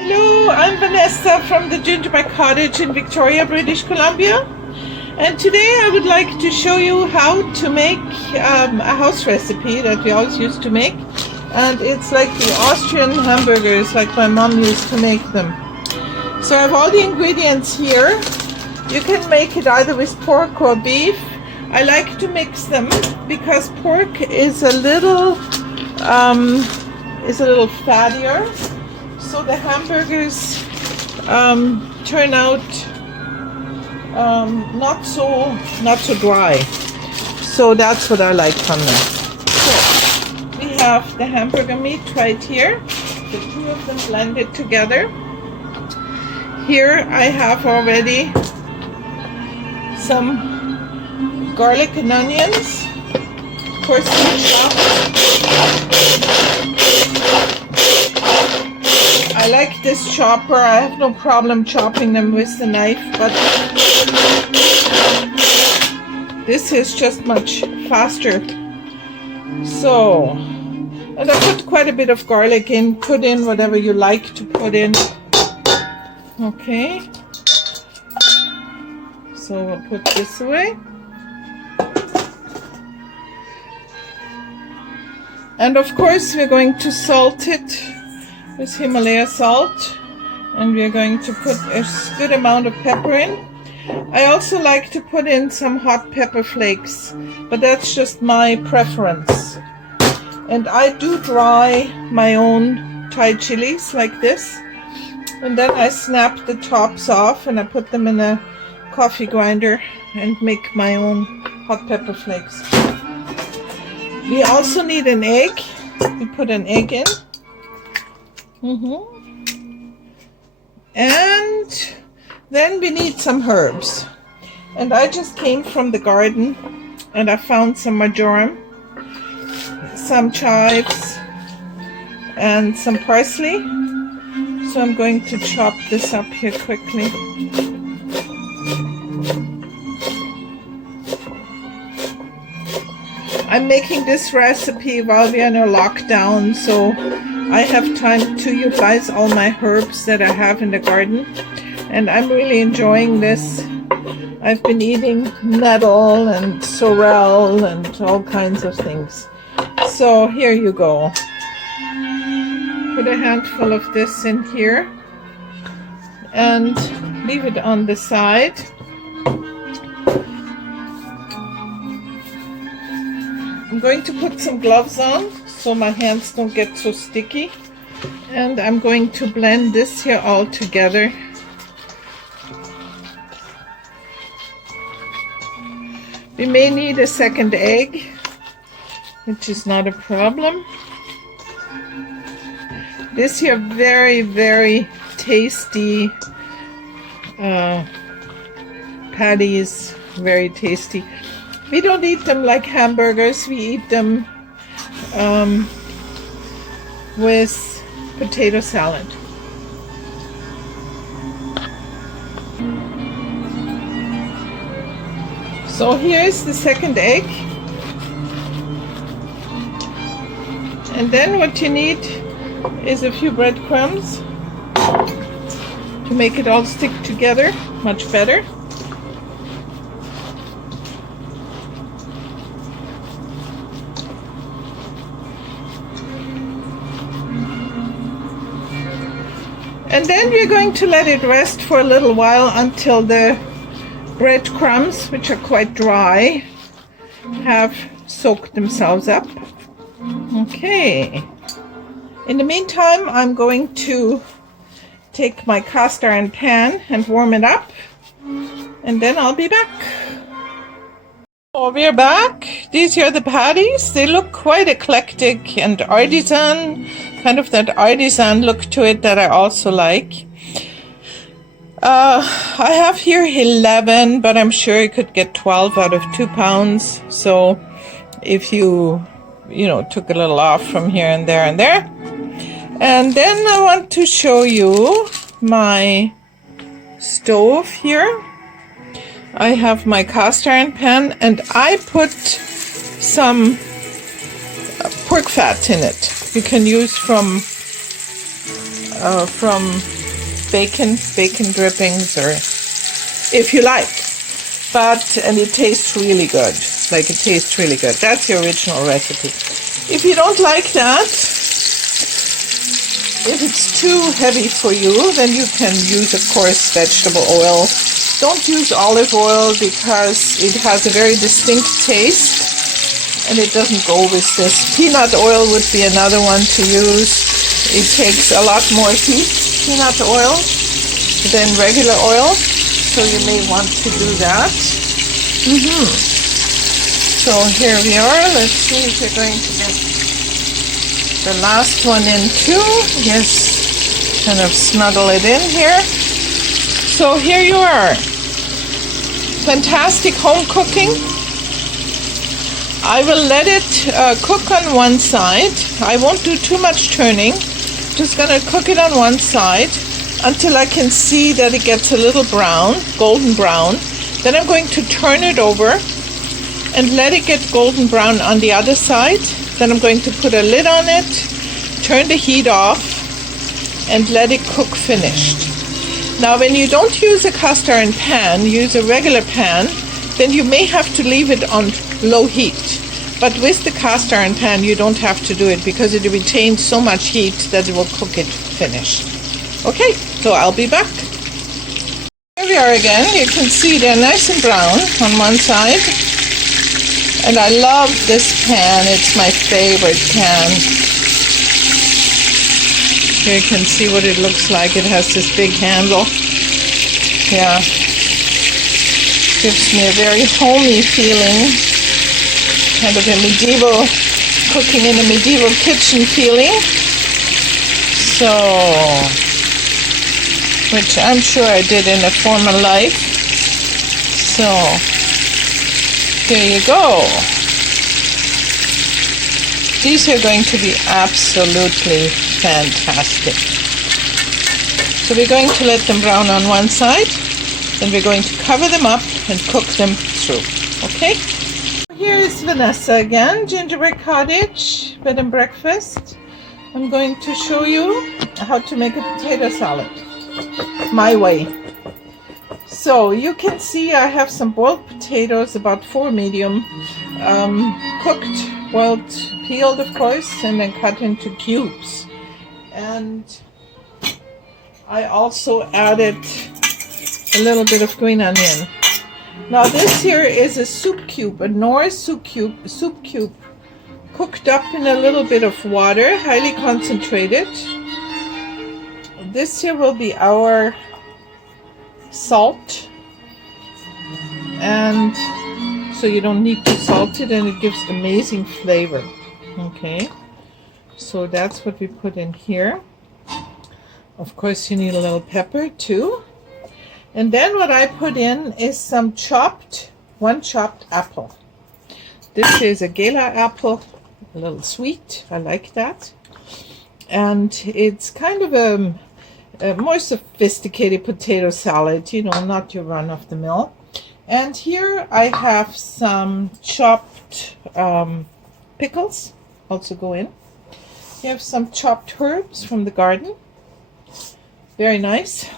Hello, I'm Vanessa from the Gingerbread Cottage in Victoria, British Columbia. And today I would like to show you how to make a house recipe that we always used to make. And it's like the Austrian hamburgers, like my mom used to make them. So I have all the ingredients here. You can make it either with pork or beef. I like to mix them because pork is a little fattier. So the hamburgers turn out not so dry. So that's what I like from them. So we have the hamburger meat right here. The two of them blended together. Here I have already some garlic and onions. Of course, I like this chopper. I have no problem chopping them with the knife, but this is just much faster. So, and I put quite a bit of garlic in. Put in whatever you like to put in. Okay. So we'll put this away. And of course we're going to salt it with Himalaya salt, and we're going to put a good amount of pepper in. I also like to put in some hot pepper flakes, but that's just my preference. And I do dry my own Thai chilies like this, and then I snap the tops off and I put them in a coffee grinder and make my own hot pepper flakes. We also need an egg. We put an egg in. And then we need some herbs. And I just came from the garden and I found some marjoram, some chives, and some parsley. So I'm going to chop this up here quickly. I'm making this recipe while we are in a lockdown, so I have time to utilize all my herbs that I have in the garden, and I'm really enjoying this. I've been eating nettle and sorrel and all kinds of things. So here you go. Put a handful of this in here and leave it on the side. I'm going to put some gloves on so my hands don't get so sticky, and I'm going to blend this here all together. We may need a second egg, which is not a problem. This here very, very tasty patties, very tasty. We don't eat them like hamburgers. We eat them with potato salad. So here's the second egg. And then what you need is a few breadcrumbs to make it all stick together much better. And then we're going to let it rest for a little while until the breadcrumbs, which are quite dry, have soaked themselves up. Okay. In the meantime, I'm going to take my cast iron pan and warm it up, and then I'll be back. Oh, we're back. These are the patties. They look quite eclectic and artisan, kind of that artisan look to it that I also like. I have here 11, but I'm sure you could get 12 out of 2 pounds. So if you took a little off from here and there and there. And then I want to show you my stove here. I have my cast iron pan and I put some pork fat in it. You can use from from bacon drippings, or if you like. And it tastes really good. Like, it tastes really good. That's the original recipe. If you don't like that, if it's too heavy for you, then you can use, of course, vegetable oil. Don't use olive oil because it has a very distinct taste and it doesn't go with this. Peanut oil would be another one to use. It takes a lot more heat, peanut oil, than regular oil, so you may want to do that. So here we are. Let's see if we're going to get the last one in too. Yes, kind of snuggle it in here. So here you are. Fantastic home cooking. I will let it cook on one side. I won't do too much turning. Just gonna cook it on one side until I can see that it gets a little brown, golden brown. Then I'm going to turn it over and let it get golden brown on the other side. Then I'm going to put a lid on it, turn the heat off, and let it cook finished. Now, when you don't use a cast iron pan, use a regular pan, then you may have to leave it on low heat. But with the cast iron pan, you don't have to do it because it retains so much heat that it will cook it finished. Okay, so I'll be back. Here we are again. You can see they're nice and brown on one side. And I love this pan. It's my favorite pan. Here you can see what it looks like. It has this big handle. Yeah. Gives me a very homey feeling. Kind of a medieval, cooking in a medieval kitchen feeling. So, which I'm sure I did in a former life. So, here you go. These are going to be absolutely fantastic. So we're going to let them brown on one side, then we're going to cover them up and cook them through. Okay? Here is Vanessa again, Gingerbread Cottage, bed and breakfast. I'm going to show you how to make a potato salad, my way. So you can see I have some boiled potatoes, about 4 medium, cooked, boiled, peeled of course, and then cut into cubes. And I also added a little bit of green onion. Now this here is a soup cube, a Knorr soup cube, cooked up in a little bit of water, highly concentrated. This here will be our salt, and so you don't need to salt it, and it gives amazing flavor. Okay, so that's what we put in here. Of course you need a little pepper too. And then what I put in is some one chopped apple. This is a Gala apple, a little sweet, I like that. And it's kind of a more sophisticated potato salad, you know, not your run-of-the-mill. And here I have some chopped pickles, also go in. You have some chopped herbs from the garden. Very nice.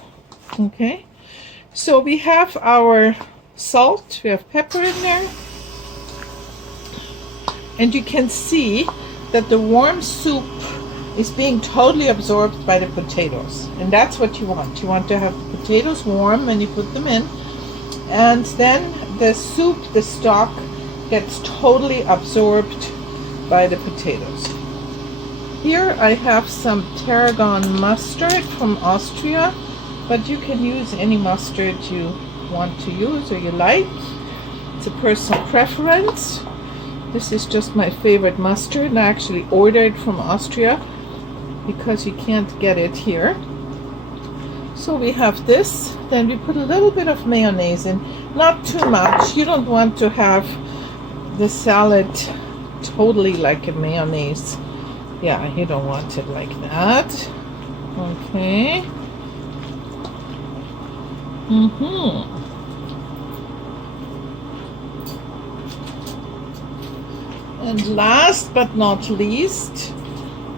Okay. So we have our salt, we have pepper in there. And you can see that the warm soup is being totally absorbed by the potatoes. And that's what you want. You want to have the potatoes warm when you put them in. And then the soup, the stock, gets totally absorbed by the potatoes. Here I have some tarragon mustard from Austria, but you can use any mustard you want to use or you like. It's a personal preference. This is just my favorite mustard, and I actually ordered from Austria because you can't get it here. So we have this, then we put a little bit of mayonnaise in, not too much. You don't want to have the salad totally like a mayonnaise. Yeah, you don't want it like that. Okay. And last but not least,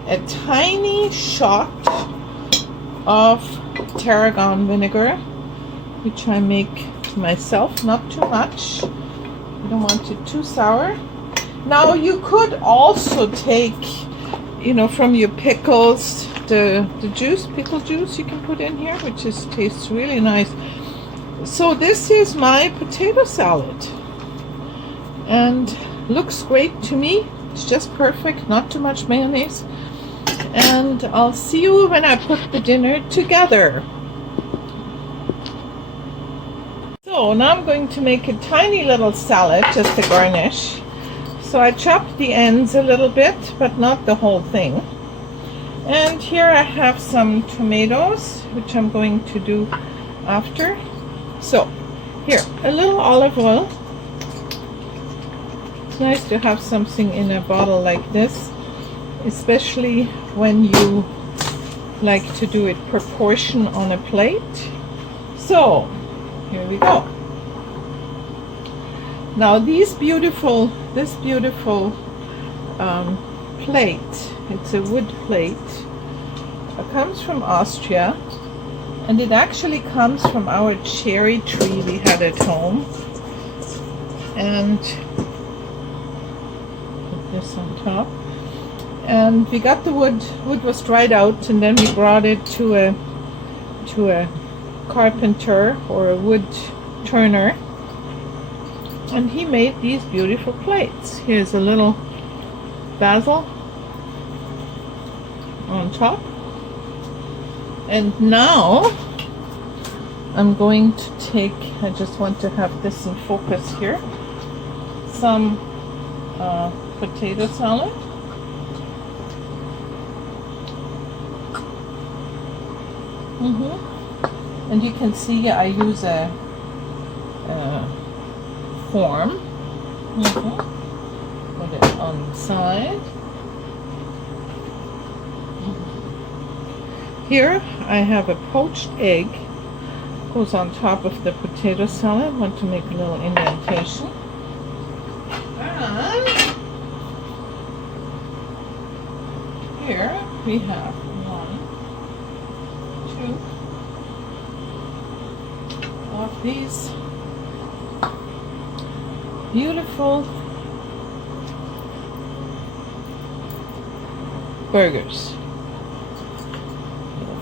a tiny shot of tarragon vinegar, which I make myself, not too much. I don't want it too sour. Now you could also take, you know, from your pickles, the juice, pickle juice you can put in here, which tastes really nice. So this is my potato salad, and looks great to me. It's just perfect, not too much mayonnaise. And I'll see you when I put the dinner together. So now I'm going to make a tiny little salad, just a garnish. So I chopped the ends a little bit, but not the whole thing. And here I have some tomatoes, which I'm going to do after. So here, a little olive oil. It's nice to have something in a bottle like this, especially when you like to do it proportion on a plate. So here we go. Now this beautiful plate, it's a wood plate, comes from Austria, and it actually comes from our cherry tree we had at home. And put this on top. And we got the wood was dried out, and then we brought it to a carpenter or a wood turner, and he made these beautiful plates. Here's a little basil on top. And now I'm going to take, I just want to have this in focus here, some potato salad. And you can see I use a form. Put it on the side. Here I have a poached egg, goes on top of the potato salad. I want to make a little indentation. And here we have 1, 2 of these beautiful burgers.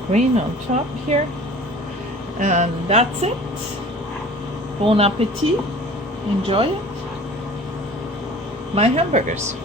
Green on top here, and that's it. Bon appetit. Enjoy it. My hamburgers.